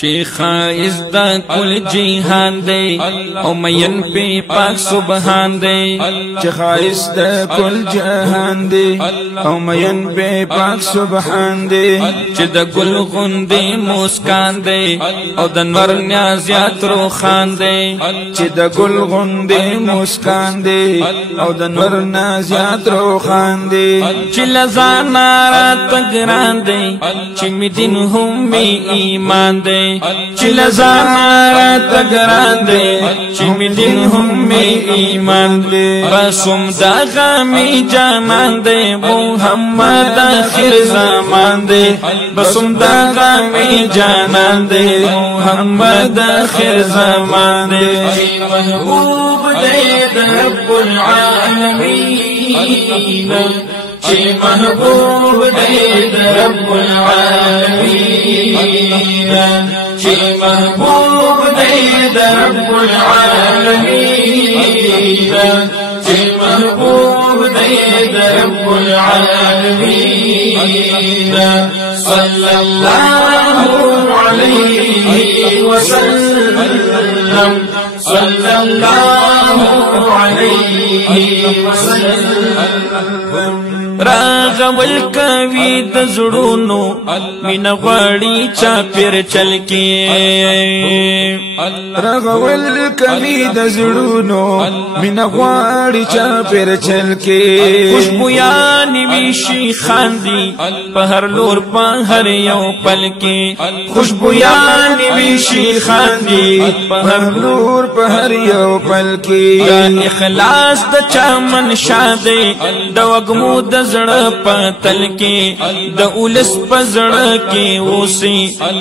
چی خائز دا کل جیہان دے او مین پی پاک سبحان دے چی خائز دا کل جہان دے او مین پی پاک سبحان دے چی دا گل غندے مسکان دے او دا نور نیازیات روخان دے چی دا گل غندے مسکان دے او دا نور نیازیات روخان دے چی لزانا را تگران دے چی می دن ہم می ایمان دے چی لزانا را تگران دے چی می دن ہم می ایمان دے بسم دا غامی جانان دے محمد آخر زمان دے بسم دا غامی جانان دے محمد آخر زمان دے محبوب دے رب العالمین چی محبوب دے رب العالمین چی محبوب دے رب العالمین چی محبوب دے رب العالمین صلی اللہ علیہ وسلم صلی اللہ علیہ وسلم راغول کوي د زړونو مینا غواړي چا پیر چل کې راغول کوي د زړونو مینا غواړي چا پیر چل کې خوشبويان ویشي خاندي په هر لور په هر یو پل کې خوشبويان ویشي خاندي په هر لور په هر یو پل کې اخلاص د چمن شاده د وګمو د زړه پتل کې د اولس پزړه کې اوسي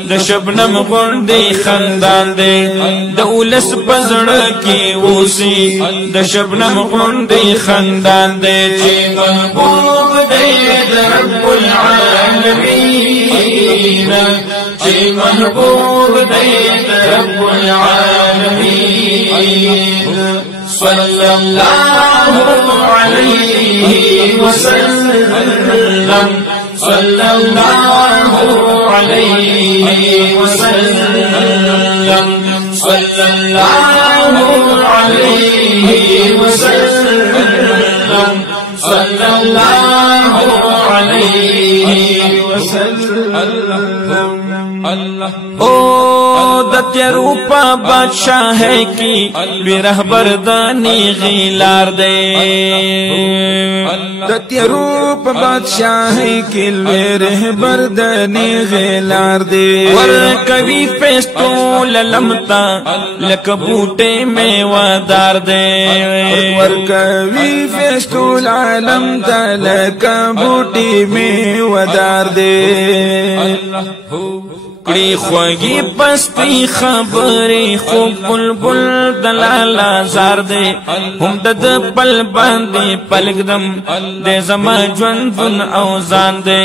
د شبنم غوندې خندان دې د اولس پزړه کې اوسي د شبنم غوندې خندان دې چې محبوب دې رب العالمین چې محبوب دې رب العالمین صلی اللہ علیہ وسلم صلی اللہ علیہ وسلم صلی اللہ علیہ وسلم صلی اللہ علیہ وسلم او دتیا روپا بادشاہ ہے کی لوی رہبر دانی غیلار دے دتیا روپا بادشاہ ہے کی لوی رہبر دانی غیلار دے ور کبھی پیستول لمتا لکبوٹے میں وادار دے ور کبھی پیستول لمتا لکبوٹے میں وادار دے کڑی خوگی پستی خبری خوب بلبل دلالا زار دے ہم دد پل باندے پلگدم دے زما جوندن اوزان دے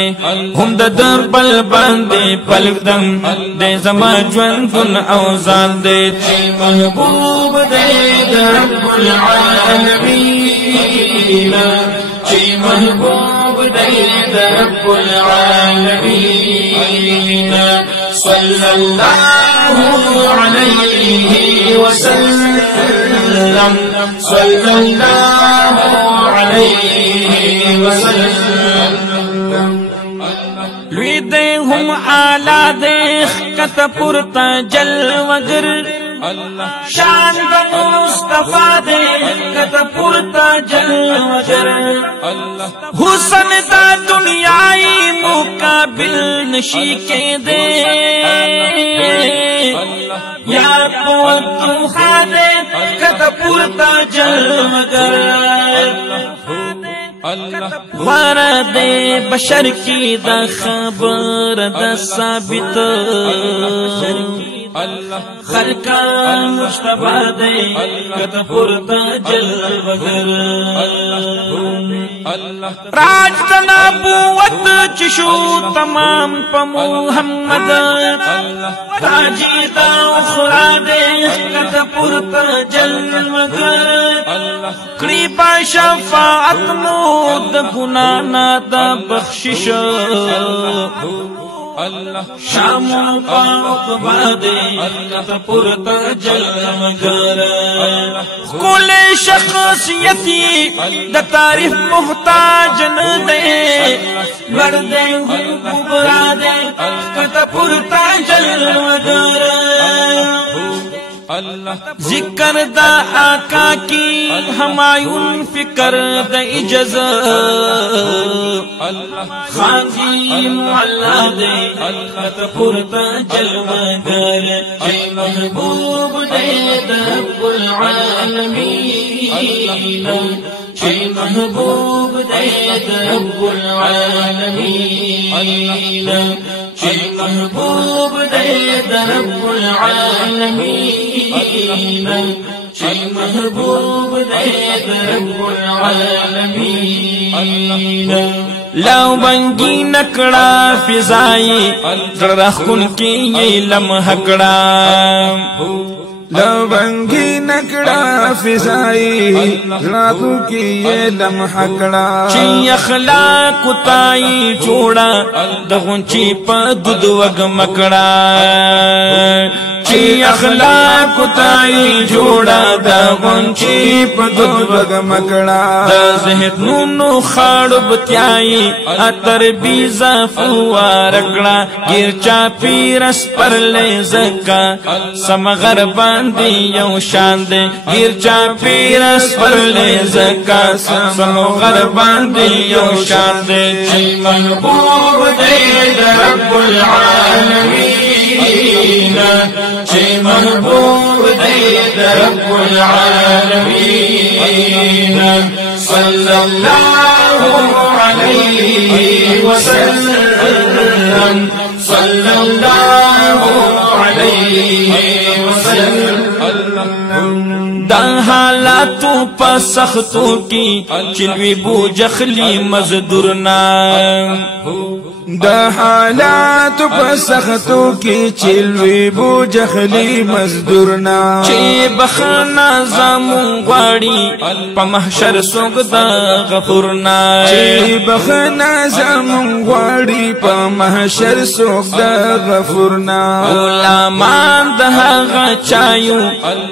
ہم دد پل باندے پلگدم دے زما جوندن اوزان دے چی محبوب دے رب العالمین چی محبوب دے رب العالمین صلی اللہ علیہ وسلم صلی اللہ علیہ وسلم لوی دے ہم آلہ دیکھ کت پورتا جل وگر شان دا مصطفیٰ دے کت پورتا جل وگر حسن دا دنیای مقابل نشی کے دے یا پوتو خادے کت پورتا جل وگر غرض بشر کی دا خبر دا ثابت خلقا مشتبہ دے کت پورتا جل وگر راج دا نبوت چشو تمام پا محمد تاجی دا اخرا دے کت پورتا جل وگر قریبا شفاعت مود گنانا دا بخشش شامو پاک دے تپورتا جلوگر کل شخصیتی دا تعریف محتاج ندے لردے کبرا دے تپورتا جلوگر ذکر دا آقا کی ہمایون فکر دا اجز خاضی معلا دے تپورتا جلوگر اے محبوب دے رب العالمین اے محبوب دے رب العالمین اے محبوب دے رب العالمین محبوب دے رب العالمین لاو بنگی نکڑا فضائی رخ کن کی یہ لمحہ کڑا لو بنگی نکڑا فضائی راتو کی یہ لمحہ کڑا چی اخلاق تائی چوڑا دغنچی پا دود وگ مکڑا چی اخلاق تائی جوڑا دغنچی پا دود وگ مکڑا دا زہد نونو خاڑب تیائی اتر بیزا فوارکڑا گیر چاپی رس پر لے زکا سمغر باندی یو شاندے گیر چاپی رس پر لے زکا سمغر باندی یو شاندے چی محبوب دے رب العالمین چی محبوب دے رب العالمین صلی اللہ علیہ وسلم صلی اللہ علیہ وسلم دا حالاتو پا سختو کی چلوی بو جخلی مزدورنا دا حالات پا سختو کی چلوی بو جخلی مزدورنا چی بخانا زامون غاڑی پا محشر سوگ دا غفورنا چی بخانا زامون غاڑی پا محشر سوگ دا غفورنا غلامان دا غا چایو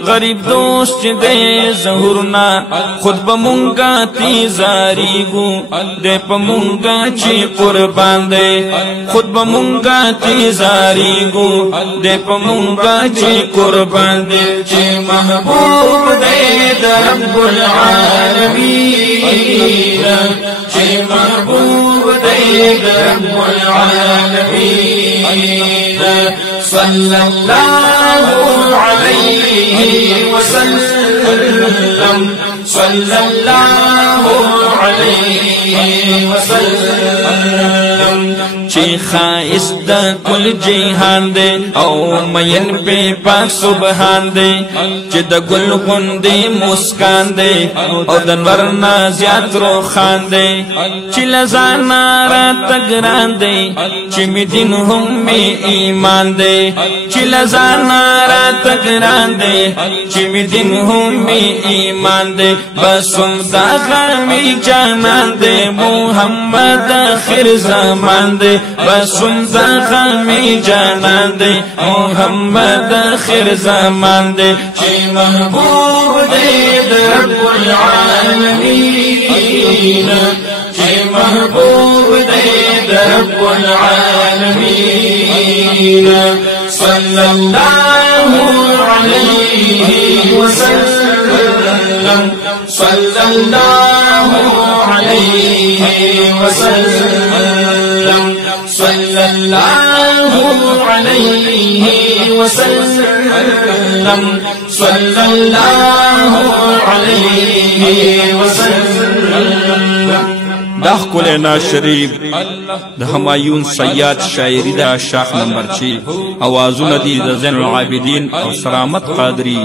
غریب دوست دے ظہورنا خود بمونگا تیزاری گو دے پا مونگا چی قربان دے خود بمونگا تیزاری گو دے پا مونگا چی قربان دے چی محبوب دے رب العالمین چی محبوب دے رب العالمین صلی اللہ علیہ وسلم صلی اللہ علیہ وسلم چی خائص دا کل جیہان دے او مین پہ پاک سبحان دے چی دا گل غندے مسکان دے او دا نورنا زیاد روخان دے چی لزانا را تگران دے چی می دن ہم میں ایمان دے چی لزانا را تگران دے چی می دن ہم میں ایمان دے بسم دا غمی جانان دے محمد آخر زمان دے بسم دا غمی جانان دے محمد آخر زمان دے چی محبوب دے رب العالمین چی محبوب دے رب العالمین صلی اللہ علیہ وسلم صلی اللہ علیہ وسلم صلی اللہ علیہ وسلم صلی اللہ علیہ وسلم دا کل ناز شریف دا ہمایون سیاد شاعری دا شاخ نمبر 6 آوازو ندی دا زین العابدین اور سلامت قادری